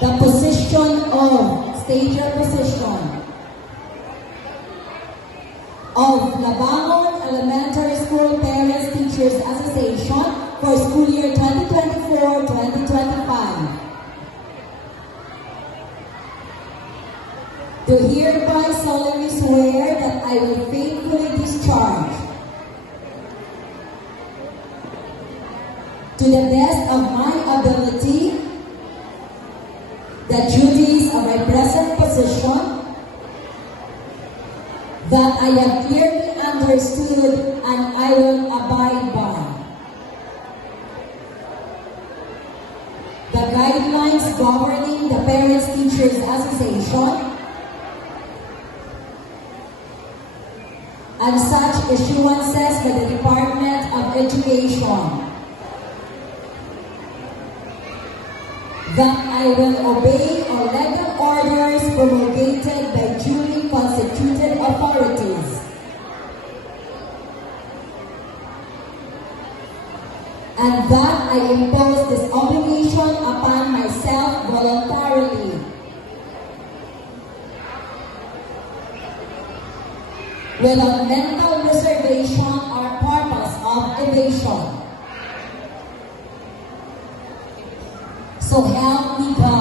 the position of, state your position, of Labangon Elementary School Parents Teachers Association for school year 2024-2025. Do hereby solemnly swear that I will faithfully discharge, to the best of my ability, the duties of my present position that I have clearly understood and I will abide by. The guidelines governing the Parents Teachers Association and such issuances by the Department of Education, that I will obey all legal orders promulgated by duly constituted authorities, and that I impose this obligation upon myself voluntarily, without mental reservation or purpose of evasion. So help me God.